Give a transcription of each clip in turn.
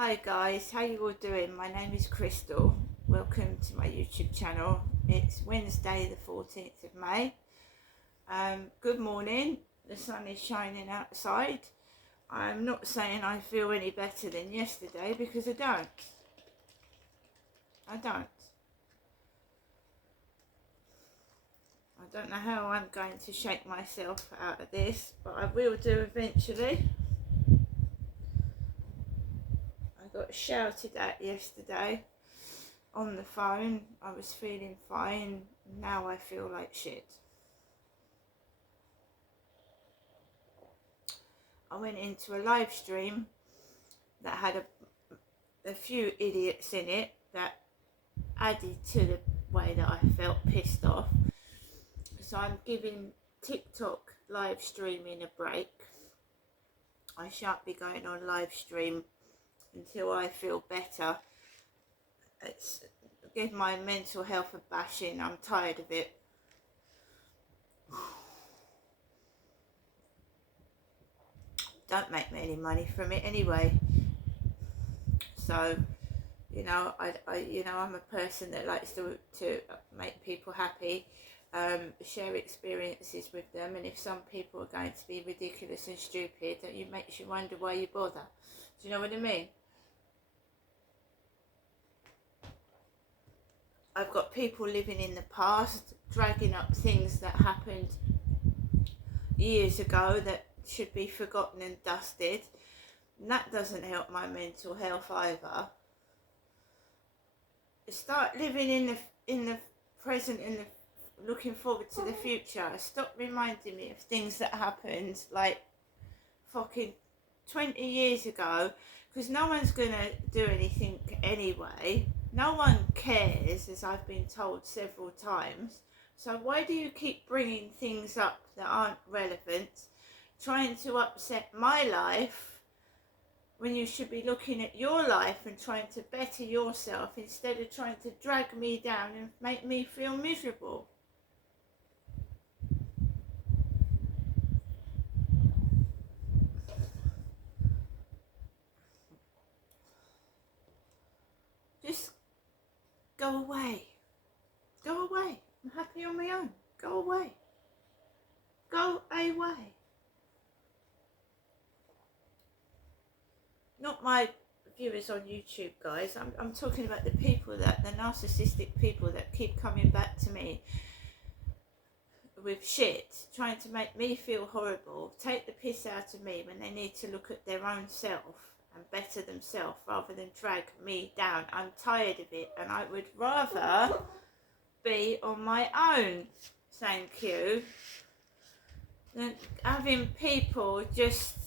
Hi guys, how you all doing? My name is Crystal. Welcome to my YouTube channel. It's Wednesday the 14th of May. Good morning. The sun is shining outside. I'm not saying I feel any better than yesterday because I don't. I don't know how I'm going to shake myself out of this, but I will do eventually. I got shouted at yesterday on the phone. I was feeling fine. Now I feel like shit. I went into a live stream that had a few idiots in it that added to the way that I felt pissed off. So I'm giving TikTok live streaming a break. I shan't be going on live stream until I feel better. It's give my mental health a bashing. I'm tired of it. Don't make me any money from it anyway. So, you know, I'm a person that likes to make people happy, share experiences with them, and if some people are going to be ridiculous and stupid, it makes you wonder why you bother. Do you know what I mean? I've got people living in the past, dragging up things that happened years ago that should be forgotten and dusted. And that doesn't help my mental health either. Start living in the present and looking forward to the future. Stop reminding me of things that happened like fucking 20 years ago, because no one's gonna do anything anyway. No one cares, as I've been told several times. So why do you keep bringing things up that aren't relevant, trying to upset my life when you should be looking at your life and trying to better yourself instead of trying to drag me down and make me feel miserable? Just go away. Go away. I'm happy on my own. Go away. Go away. Not my viewers on YouTube, guys. I'm talking about the people the narcissistic people that keep coming back to me with shit, trying to make me feel horrible, take the piss out of me when they need to look at their own self and better themselves rather than drag me down. I'm tired of it, and I would rather be on my own, thank you, than having people just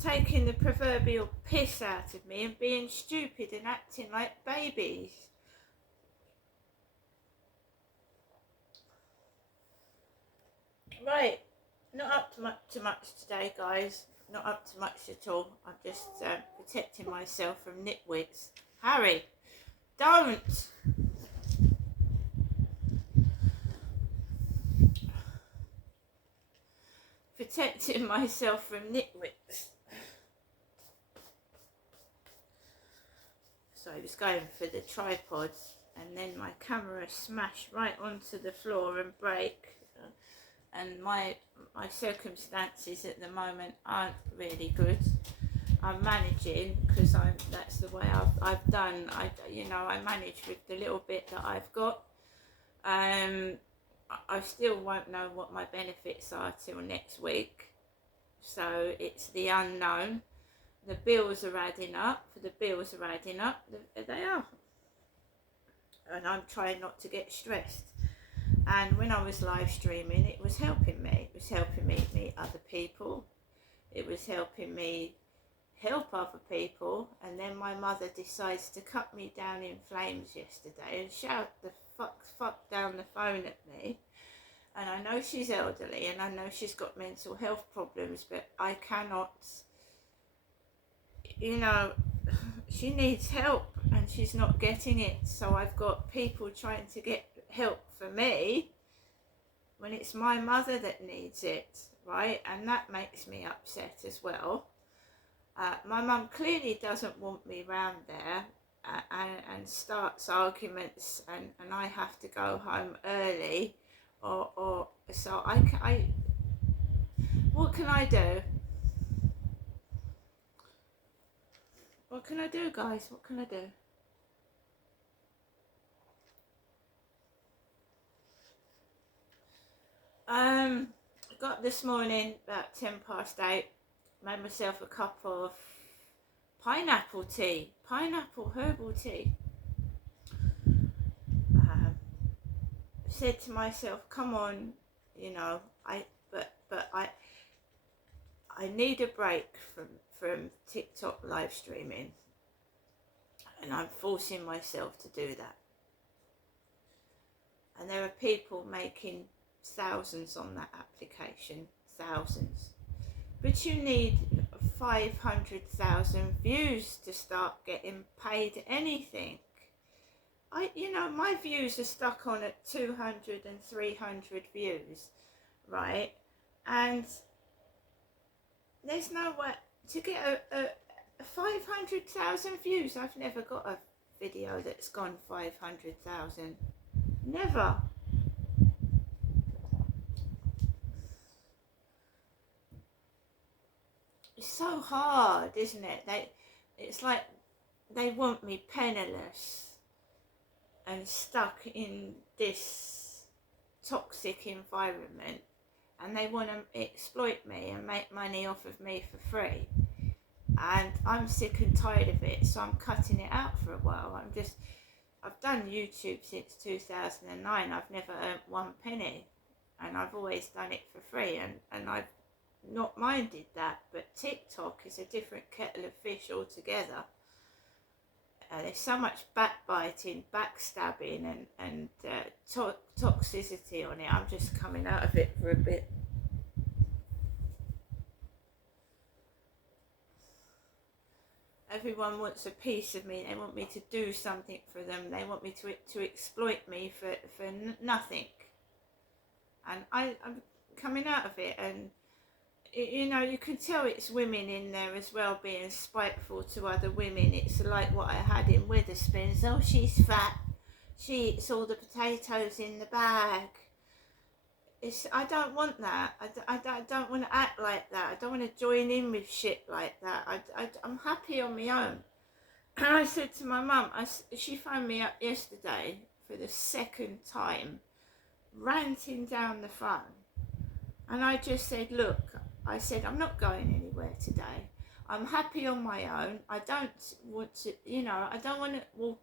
taking the proverbial piss out of me and being stupid and acting like babies. Right, not up to much today, guys. Not up to much at all. I'm just protecting myself from nitwits. Harry, don't! Protecting myself from nitwits. So I was going for the tripod, and then my camera smashed right onto the floor and break. And my circumstances at the moment aren't really good. I'm managing because that's the way I've done. I manage with the little bit that I've got. I still won't know what my benefits are till next week, so it's the unknown. The bills are adding up. They are, and I'm trying not to get stressed. And when I was live streaming, it was helping me. It was helping me meet other people. It was helping me help other people. And then my mother decides to cut me down in flames yesterday and shout the fuck down the phone at me. And I know she's elderly and I know she's got mental health problems, but I cannot, she needs help and she's not getting it. So I've got people trying to get help for me when it's my mother that needs it, right? And that makes me upset as well. My mum clearly doesn't want me round there, and starts arguments, and I have to go home early, or so what can I do? What can I do, guys? What can I do? I got this morning about 8:10, made myself a cup of pineapple tea, pineapple herbal tea. Said to myself, come on, you know, I need a break from TikTok live streaming, and I'm forcing myself to do that. And there are people making thousands on that application, thousands. But you need 500,000 views to start getting paid anything. My views are stuck on at 200 and 300 views, right? And there's no way to get a 500,000 views. I've never got a video that's gone 500,000. Never. It's so hard, isn't it? It's like they want me penniless and stuck in this toxic environment, and they want to exploit me and make money off of me for free. And I'm sick and tired of it, so I'm cutting it out for a while. I've done YouTube since 2009. I've never earned one penny, and I've always done it for free, and I've not minded that. But TikTok is a different kettle of fish altogether. There's so much backbiting, backstabbing, and toxicity on it. I'm just coming out of it for a bit. Everyone wants a piece of me. They want me to do something for them. They want me to exploit me for nothing. And I'm coming out of it, and you can tell it's women in there as well, being spiteful to other women. It's like what I had in Witherspoons. Oh, she's fat. She eats all the potatoes in the bag. I don't want that. I don't want to act like that. I don't want to join in with shit like that. I'm happy on my own. And I said to my mum, she phoned me up yesterday for the second time, ranting down the phone. And I just said, look, I said, I'm not going anywhere today. I'm happy on my own. I don't want to, I don't want to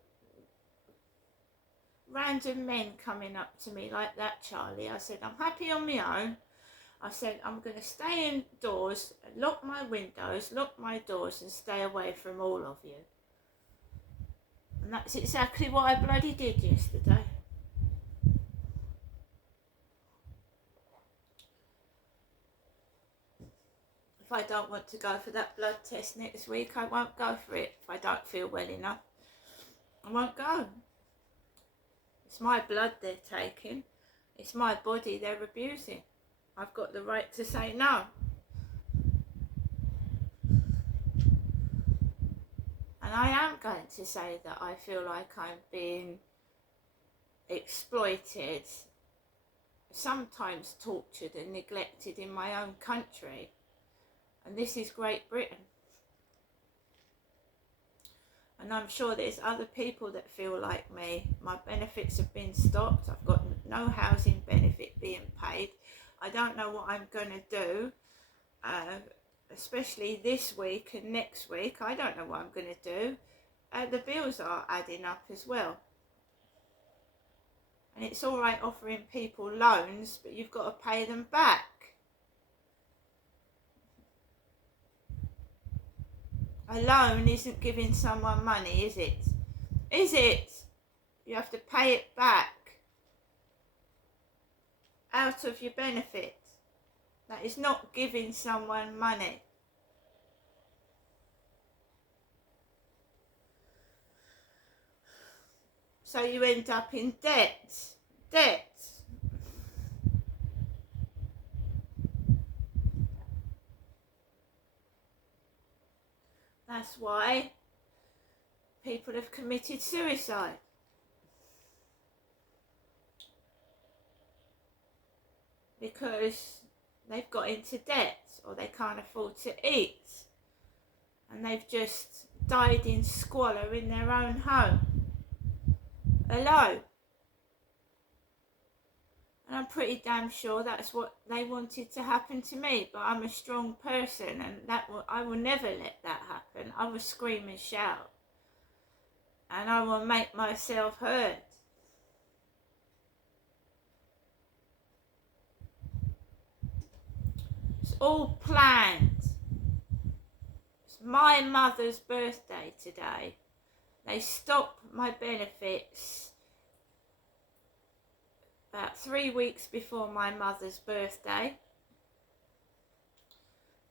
random men coming up to me like that, Charlie. I said, I'm happy on my own. I said, I'm going to stay indoors, lock my windows, lock my doors, and stay away from all of you. And that's exactly what I bloody did yesterday. If I don't want to go for that blood test next week, I won't go for it. If I don't feel well enough, I won't go. It's my blood they're taking. It's my body they're abusing. I've got the right to say no. And I am going to say that I feel like I'm being exploited, sometimes tortured and neglected in my own country. And this is Great Britain. And I'm sure there's other people that feel like me. My benefits have been stopped. I've got no housing benefit being paid. I don't know what I'm going to do, especially this week and next week. I don't know what I'm going to do. The bills are adding up as well. And it's all right offering people loans, but you've got to pay them back. A loan isn't giving someone money, is it? Is it? You have to pay it back out of your benefit. That is not giving someone money. So you end up in debt. Debt. That's why people have committed suicide. Because they've got into debt or they can't afford to eat. And they've just died in squalor in their own home. Alone. And I'm pretty damn sure that's what they wanted to happen to me. But I'm a strong person and I will never let that happen. I will scream and shout. And I will make myself heard. It's all planned. It's my mother's birthday today. They stopped my benefits about 3 weeks before my mother's birthday.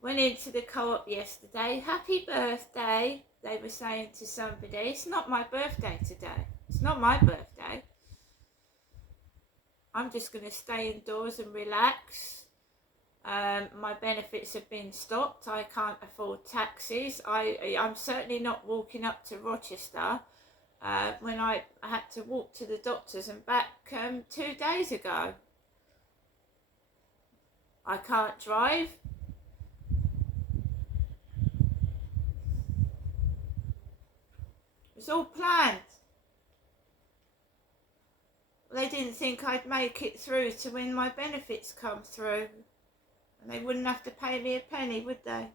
Went into the co-op yesterday. Happy birthday, they were saying to somebody. It's not my birthday today. It's not my birthday. I'm just going to stay indoors and relax. My benefits have been stopped. I can't afford taxis. I'm certainly not walking up to Rochester when I had to walk to the doctors and back 2 days ago. I can't drive. It's all planned. They didn't think I'd make it through to when my benefits come through. And they wouldn't have to pay me a penny, would they?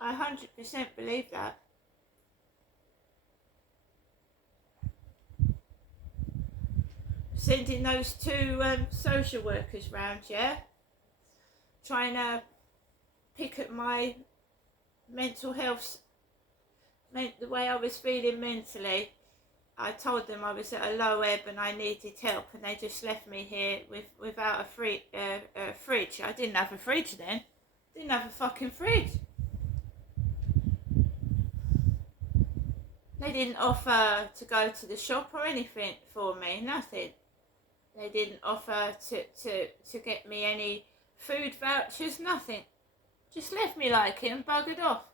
I 100% believe that. Sending those 2 social workers round, yeah? Trying to pick at my mental health, the way I was feeling mentally. I told them I was at a low ebb and I needed help, and they just left me here without a fridge. I didn't have a fridge then. Didn't have a fucking fridge. They didn't offer to go to the shop or anything for me, nothing. They didn't offer to get me any food vouchers, nothing. Just left me like it and buggered off.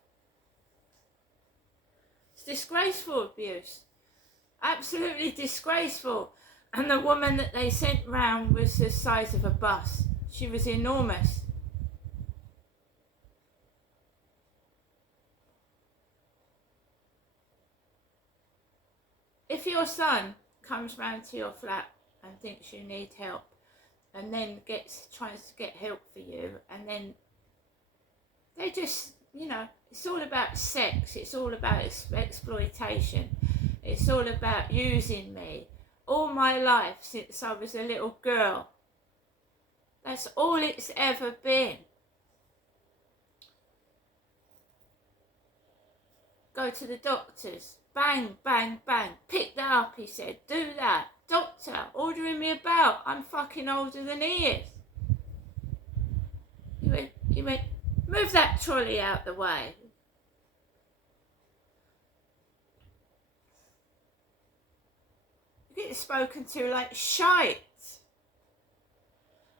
It's disgraceful abuse. Absolutely disgraceful. And the woman that they sent round was the size of a bus. She was enormous. If your son comes round to your flat and thinks you need help, and then tries to get help for you, and then they just, it's all about sex, it's all about exploitation, it's all about using me. All my life since I was a little girl, that's all it's ever been. Go to the doctors, bang, bang, bang, pick that up, he said, do that. Doctor, ordering me about, I'm fucking older than he is. He went, move that trolley out the way. You get spoken to like shite.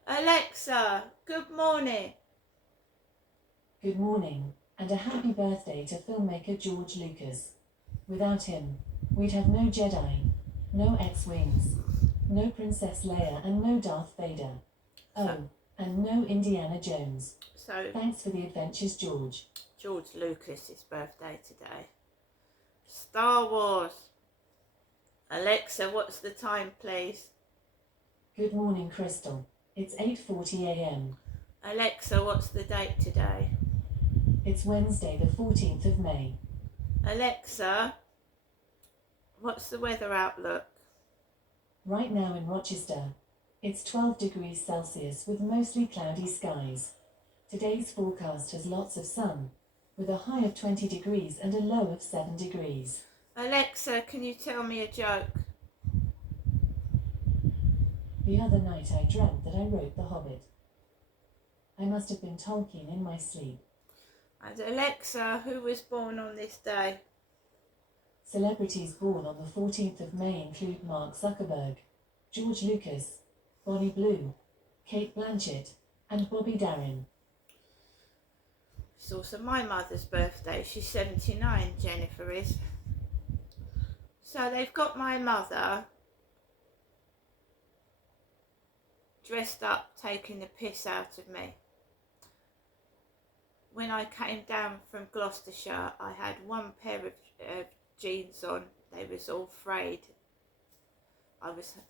Alexa, good morning. Good morning, and a happy birthday to filmmaker George Lucas. Without him, we'd have no Jedi, no X-Wings, no Princess Leia, and no Darth Vader. Oh, and no Indiana Jones. So, thanks for the adventures, George. George Lucas's birthday today. Star Wars. Alexa, what's the time, please? Good morning, Crystal. It's 8:40 a.m. Alexa, what's the date today? It's Wednesday, the 14th of May. Alexa, what's the weather outlook? Right now in Rochester, it's 12 degrees Celsius with mostly cloudy skies. Today's forecast has lots of sun, with a high of 20 degrees and a low of 7 degrees. Alexa, can you tell me a joke? The other night I dreamt that I wrote The Hobbit. I must have been Tolkien in my sleep. And Alexa, who was born on this day? Celebrities born on the 14th of May include Mark Zuckerberg, George Lucas, Bonnie Blue, Kate Blanchett, and Bobby Darin. It's also my mother's birthday. She's 79, Jennifer is. So they've got my mother dressed up, taking the piss out of me. When I came down from Gloucestershire, I had one pair of jeans on. They was all frayed.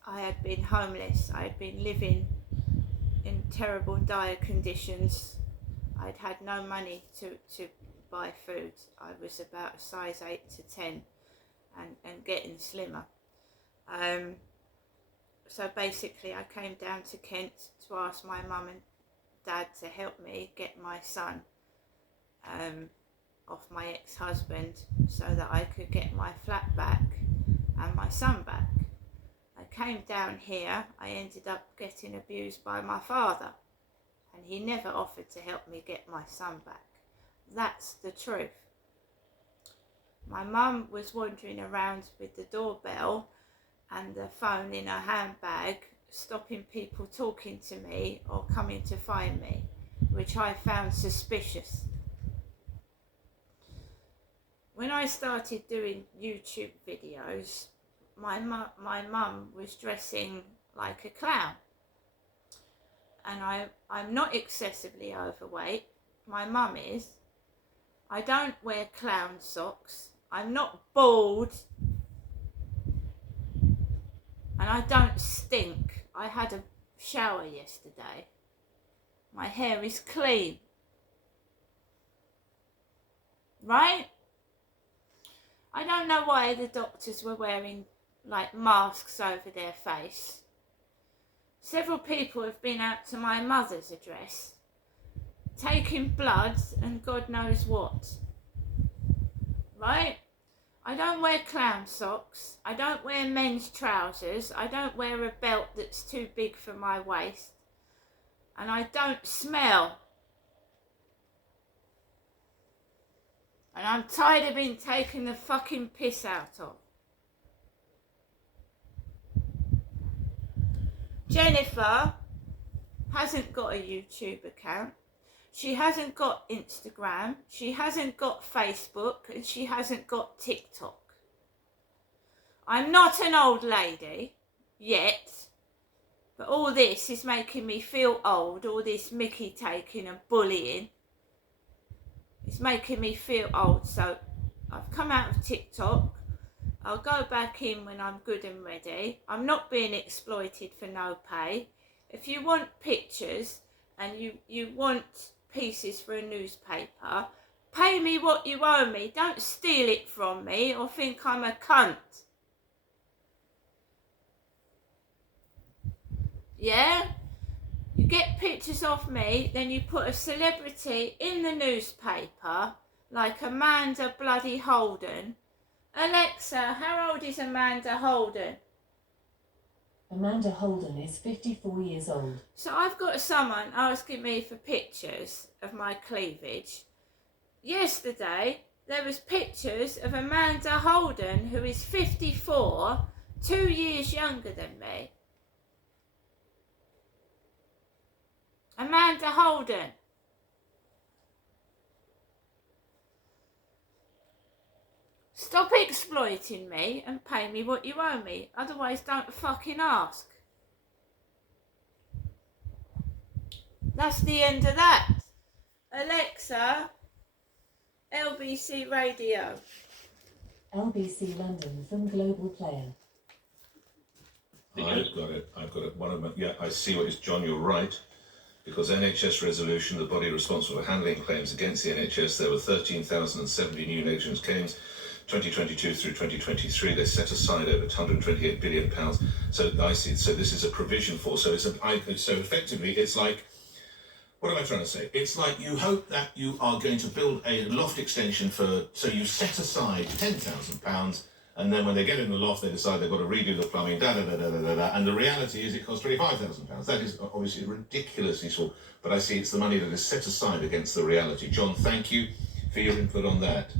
I had been homeless. I had been living in terrible, dire conditions. I'd had no money to buy food. I was about a size 8 to 10 and getting slimmer. So basically I came down to Kent to ask my mum and dad to help me get my son off my ex-husband so that I could get my flat back and my son back. I came down here, I ended up getting abused by my father, and he never offered to help me get my son back. That's the truth. My mum was wandering around with the doorbell and the phone in her handbag, stopping people talking to me or coming to find me, which I found suspicious. When I started doing YouTube videos, my mum was dressing like a clown. And I'm not excessively overweight. My mum is. I don't wear clown socks. I'm not bald. And I don't stink. I had a shower yesterday. My hair is clean. Right? I don't know why the doctors were wearing like masks over their face. Several people have been out to my mother's address, taking blood and God knows what. Right? I don't wear clown socks. I don't wear men's trousers. I don't wear a belt that's too big for my waist. And I don't smell. And I'm tired of being taken the fucking piss out of. Jennifer hasn't got a YouTube account. She hasn't got Instagram. She hasn't got Facebook. And she hasn't got TikTok. I'm not an old lady yet. But all this is making me feel old. All this Mickey taking and bullying. It's making me feel old. So I've come out of TikTok. I'll go back in when I'm good and ready. I'm not being exploited for no pay. If you want pictures and you want pieces for a newspaper, pay me what you owe me. Don't steal it from me or think I'm a cunt. Yeah? You get pictures of me, then you put a celebrity in the newspaper, like Amanda bloody Holden. Alexa, how old is Amanda Holden? Amanda Holden is 54 years old. So I've got someone asking me for pictures of my cleavage. Yesterday, there was pictures of Amanda Holden, who is 54, 2 years younger than me. Amanda Holden. Stop exploiting me and pay me what you owe me. Otherwise, don't fucking ask. That's the end of that. Alexa, LBC Radio. LBC London from Global Player. I've got it. Yeah, I see what is, John, you're right. Because NHS resolution, the body responsible for handling claims against the NHS, there were 13,070 new negligence claims, 2022 through 2023. They set aside over £128 billion. So I see. So this is a provision for. So so effectively, it's like. What am I trying to say? It's like you hope that you are going to build a loft extension so you set aside £10,000, and then when they get in the loft, they decide they've got to redo the plumbing, and the reality is it costs £25,000. That is obviously ridiculously small, but I see it's the money that is set aside against the reality. John, thank you for your input on that.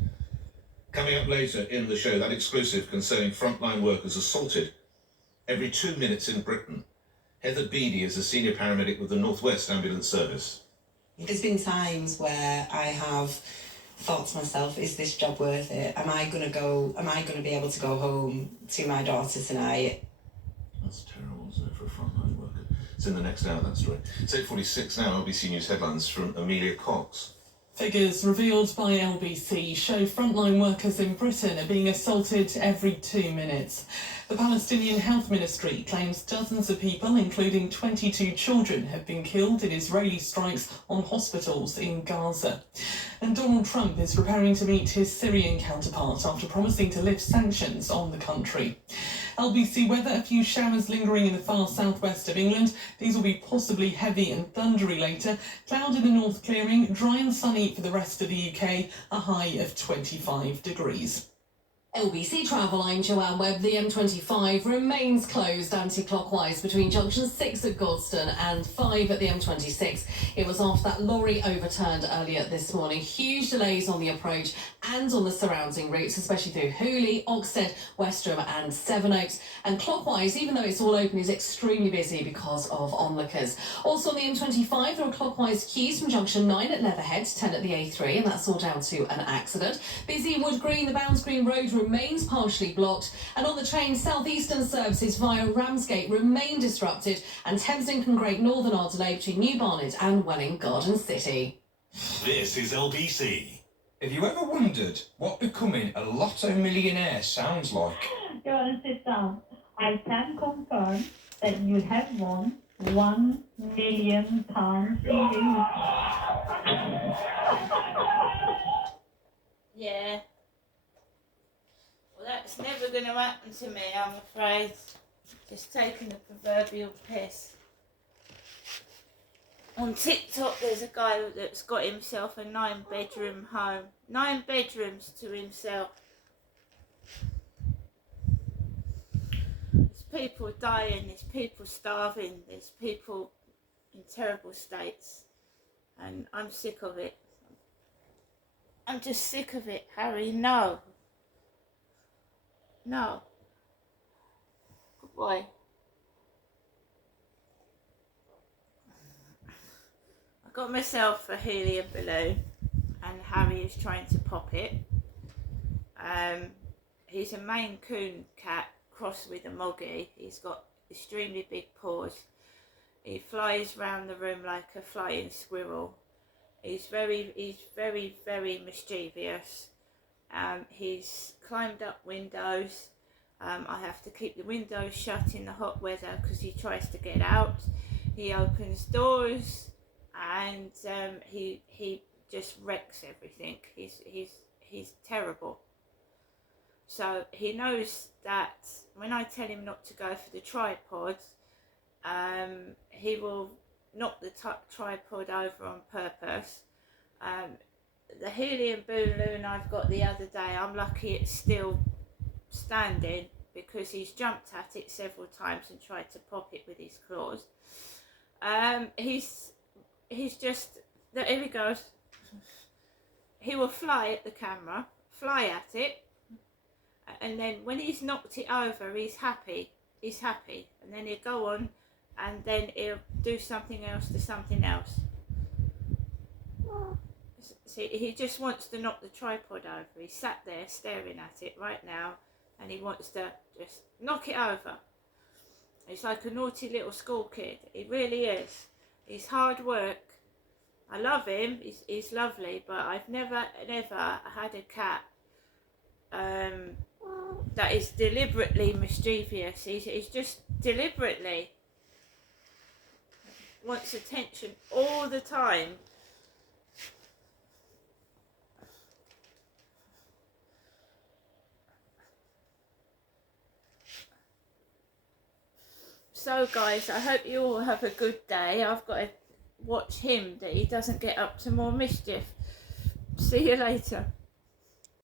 Coming up later in the show, that exclusive concerning frontline workers assaulted every 2 minutes in Britain. Heather Beattie is a senior paramedic with the North West Ambulance Service. There's been times where I have thought to myself, is this job worth it? Am I going to be able to go home to my daughter tonight? That's terrible, isn't it, for a frontline worker? It's in the next hour, that story. It's 8:46 now, LBC News headlines from Amelia Cox. Figures revealed by LBC show frontline workers in Britain are being assaulted every 2 minutes. The Palestinian Health Ministry claims dozens of people, including 22 children, have been killed in Israeli strikes on hospitals in Gaza. And Donald Trump is preparing to meet his Syrian counterpart after promising to lift sanctions on the country. LBC weather, a few showers lingering in the far southwest of England. These will be possibly heavy and thundery later. Cloud in the north clearing, dry and sunny for the rest of the UK, a high of 25 degrees. LBC Travel, I'm Joanne Webb. The M25 remains closed anti-clockwise between junction 6 at Godstone and 5 at the M26. It was after that lorry overturned earlier this morning. Huge delays on the approach and on the surrounding routes, especially through Hooley, Oxted, Westerham and Sevenoaks. And clockwise, even though it's all open, is extremely busy because of onlookers. Also on the M25, there are clockwise queues from junction 9 at Leatherhead to 10 at the A3, and that's all down to an accident. Busy Wood Green, the Bounds Green Road remains partially blocked, and on the train, southeastern services via Ramsgate remain disrupted, and Thameslink and Great Northern are delayed between New Barnet and Welling Garden City. This is LBC. Have you ever wondered what becoming a lotto millionaire sounds like? Go on and sit down. I can confirm that you have won £1 million Yeah. Well, that's never going to happen to me, I'm afraid. Just taking the proverbial piss. On TikTok, there's a guy that's got himself a 9-bedroom home. 9 bedrooms to himself. There's people dying, there's people starving, there's people in terrible states. And I'm sick of it. I'm just sick of it, Harry. No. No. Good boy. I got myself a helium balloon and Harry is trying to pop it. He's a Maine Coon cat crossed with a Moggy. He's got extremely big paws. He flies round the room like a flying squirrel. He's very mischievous. He's climbed up windows. I have to keep the windows shut in the hot weather because he tries to get out. He opens doors and he just wrecks everything. He's terrible. So he knows that when I tell him not to go for the tripod, he will knock the tripod over on purpose. The helium balloon I've got the other day, I'm lucky it's still standing because he's jumped at it several times and tried to pop it with his claws. He's just, here he goes. He will fly at the camera, fly at it, and then when he's knocked it over, he's happy, and then he'll go on and then he'll do something else to something else. See, he just wants to knock the tripod over. He's sat there staring at it right now and he wants to just knock it over. He's like a naughty little school kid. He really is. He's hard work. I love him. He's lovely, but I've never had a cat that is deliberately mischievous. He's just deliberately wants attention all the time. So guys, I hope you all have a good day. I've got to watch him that he doesn't get up to more mischief. See you later.